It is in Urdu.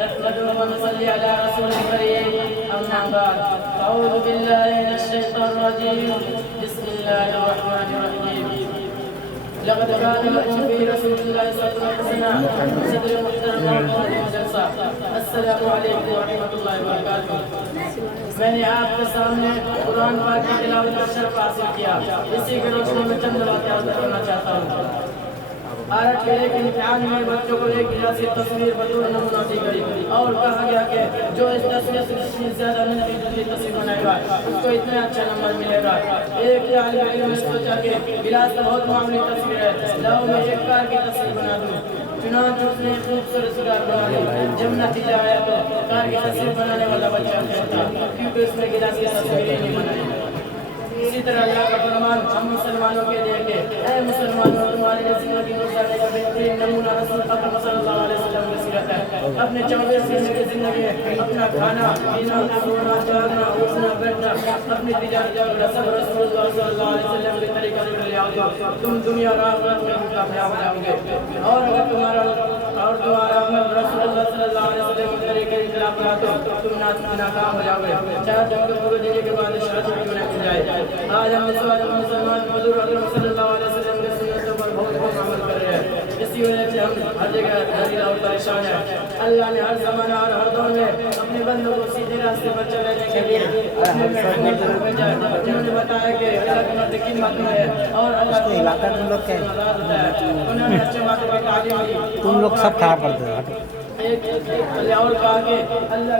نحمده ونصلي على رسول الكريم أما بعد أعوذ بالله من الشيطان الرجيم بسم الله الرحمن الرحيم لقد كان لكم في رسول الله أسوة حسنة صدر محترم وجلسة السلام علیکم ورحمۃ اللہ وبرکاتہ۔ میں نے آپ کے سامنے قرآن پاک کی تلاوت کا شرف حاصل کیا، اسی کے روشنی میں چند باتیں عرض کرنا چاہتا ہوں۔ آج کے ایک امتحان میں بچوں کو ایک گلاسی تصویر بطور نمونہ دی گئی اور کہا گیا کہ جو اس تصویر سے جتنی زیادہ ملتی جتنی تصویر بنائے گا اس کو اتنا اچھا نمبر ملے گا۔ ایک طالب علم نے سوچا کہ گلاس تو بہت معمولی تصویر ہے، لاؤ میں ایک کار کی تصویر بنا دوں۔ چنانچہ اس نے خوبصورت کار بنا لی۔ جب نتیجہ آیا تو کار کی تصویر بنانے والا بچہ خیر تھا کیونکہ اس نے گلاس کی تصویر ہی نہیں بنائی۔ اسی طرح اللہ کا فرمان ہم مسلمانوں کے لیے کہ اے مسلمانوں تمہاری زندگی گزارنے کا بہترین نمونہ رسول اکرم صلی اللہ علیہ وسلم کی سیرت ہے۔ اپنے 24 مہینے کی زندگی میں اپنا کھانا پینا سونا جاگنا اٹھنا بیٹھنا اپنی تجارت وغیرہ سب رسول اللہ صلی اللہ علیہ وسلم کے طریقے سے لے آؤ تو تم دنیا اور آخرت میں کامیاب ہو جاؤ گے۔ اور اگر تمہارا رسول اللہ صلی اللہ علیہ وسلم کے طریقے کے خلاف رہا تو تم ناکام ہو جاؤ گے، چاہے تم کو پورے دنیا کے بعد شہادت کیوں نہ مل جائے۔ آج ہم مسلمان حضور اکرم صلی اللہ علیہ وسلم کے سنتوں پر بہت عمل کر رہے ہیں، اسی وجہ سے ہم ہر جگہ ذلیل اور پریشان ہیں۔ اللہ نے ہر زمانہ اور ہر دور میں اپنے بندوں کو سیدھے راستے پر چلانے کے لیے اپنے محبوب کو بھیجا، جنہوں نے بتایا کہ اللہ کے مرد کی مت ہے اور اللہ کے علاقہ تم لوگ کے انہوں نے اچھے باتوں کی تعلیم دی۔ تم لوگ سب خراب کرتے ہو۔ اور کہا کہ اللہ